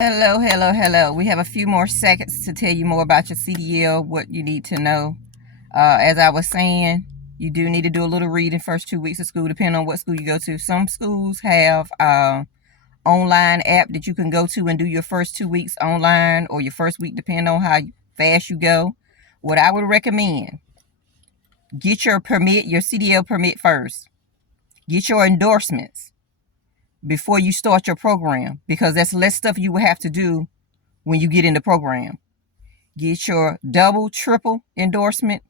Hello, hello, hello. We have a few more seconds to tell you more about your CDL, what you need to know. As I was saying, you do need to do a little reading first 2 weeks of school, depending on what school you go to. Some schools have online app that you can go to and do your first 2 weeks online, or your first week, depending on how fast you go. What I would recommend, get your permit, your CDL permit first. Get your endorsements before you start your program, because that's less stuff you will have to do when you get in the program. Get your double, triple endorsement.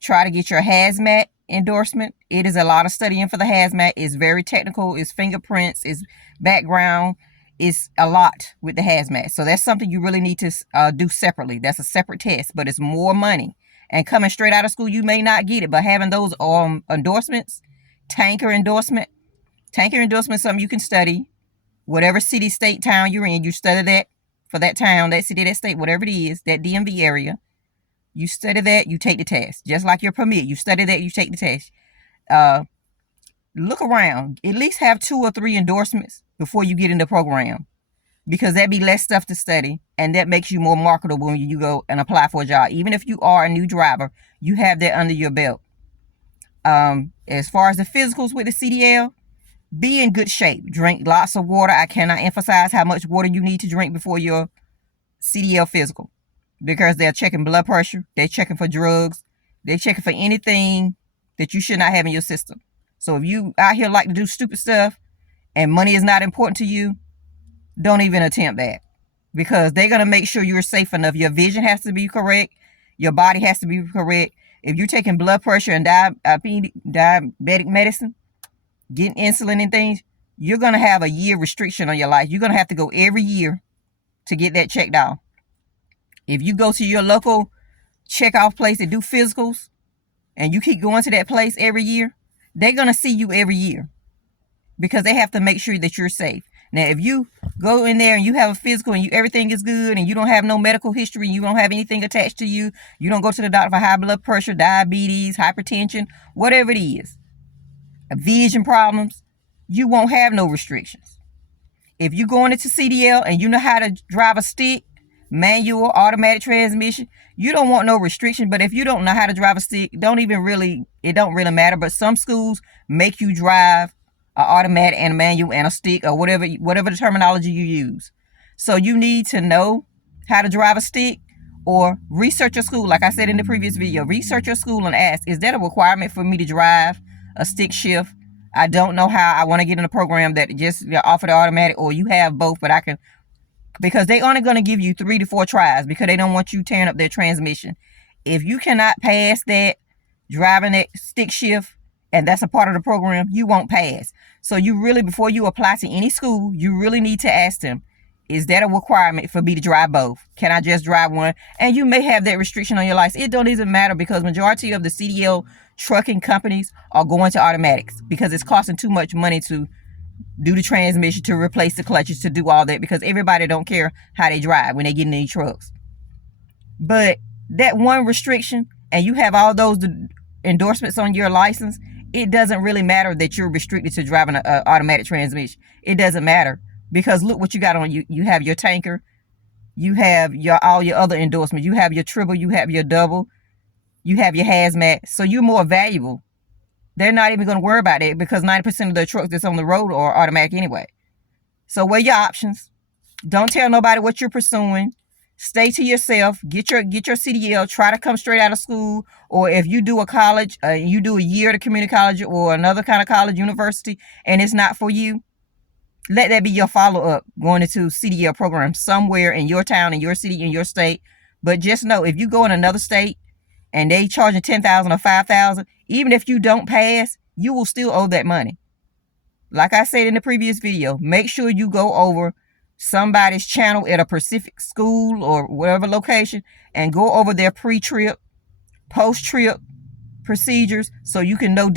Try to get your hazmat endorsement. It is a lot of studying for the hazmat. It's very technical. It's fingerprints. It's background. It's a lot with the hazmat. So that's something you really need to do separately. That's a separate test, but it's more money. And coming straight out of school, you may not get it, but having those endorsements, tanker endorsement is something you can study. Whatever city, state, town you're in, you study that for that town, that city, that state, whatever it is, that DMV area. You study that, you take the test. Just like your permit, you study that, you take the test. Look around. At least have 2 or 3 endorsements before you get in the program, because that'd be less stuff to study, and that makes you more marketable when you go and apply for a job. Even if you are a new driver, you have that under your belt. As far as the physicals with the CDL, be in good shape. Drink lots of water. I cannot emphasize how much water you need to drink before your CDL physical, because they're checking blood pressure, they're checking for drugs, they're checking for anything that you should not have in your system. So if you out here like to do stupid stuff and money is not important to you, don't even attempt that, because they're going to make sure you're safe enough. Your vision has to be correct. Your body has to be correct. If you're taking blood pressure and diabetic medicine, getting insulin and things, you're going to have a year restriction on your life. You're going to have to go every year to get that checked out. If you go to your local checkoff place that do physicals, and you keep going to that place every year, they're going to see you every year, because they have to make sure that you're safe. Now, if you go in there and you have a physical and everything is good, and you don't have no medical history, you don't have anything attached to you, you don't go to the doctor for high blood pressure, diabetes, hypertension, whatever it is, vision problems, you won't have no restrictions. If you're going into CDL and you know how to drive a stick, manual, automatic transmission, you don't want no restriction. But if you don't know how to drive a stick, it don't really matter. But some schools make you drive an automatic and a manual and a stick, or whatever the terminology you use. So you need to know how to drive a stick, or research your school. Like I said in the previous video, research your school and ask, is that a requirement for me to drive a stick shift? I don't know how. I want to get in a program that just offer the automatic, or you have both, but I can, because they only going to give you 3 to 4 tries, because they don't want you tearing up their transmission. If you cannot pass that driving that stick shift, and that's a part of the program, you won't pass. So you really, before you apply to any school, you really need to ask them, is that a requirement for me to drive both? Can I just drive one? And you may have that restriction on your license. It don't even matter, because majority of the CDL trucking companies are going to automatics, because it's costing too much money to do the transmission, to replace the clutches, to do all that, because everybody don't care how they drive when they get in these trucks. But that one restriction, and you have all those endorsements on your license, it doesn't really matter that you're restricted to driving an automatic transmission. It doesn't matter, because look what you got on you. You have your tanker, you have all your other endorsements, you have your triple, you have your double, you have your hazmat. So you're more valuable. They're not even going to worry about it, because 90% of the trucks that's on the road are automatic anyway. So weigh your options. Don't tell nobody what you're pursuing. Stay to yourself. Get your CDL. Try to come straight out of school. Or if you do a college, you do a year at a community college or another kind of college, university, and it's not for you, let that be your follow-up going into CDL program somewhere in your town, in your city, in your state. But just know, if you go in another state and they charging $10,000 or $5,000, even if you don't pass, you will still owe that money. Like I said in the previous video, make sure you go over somebody's channel at a Pacific school or whatever location, and go over their pre-trip, post-trip procedures, so you can know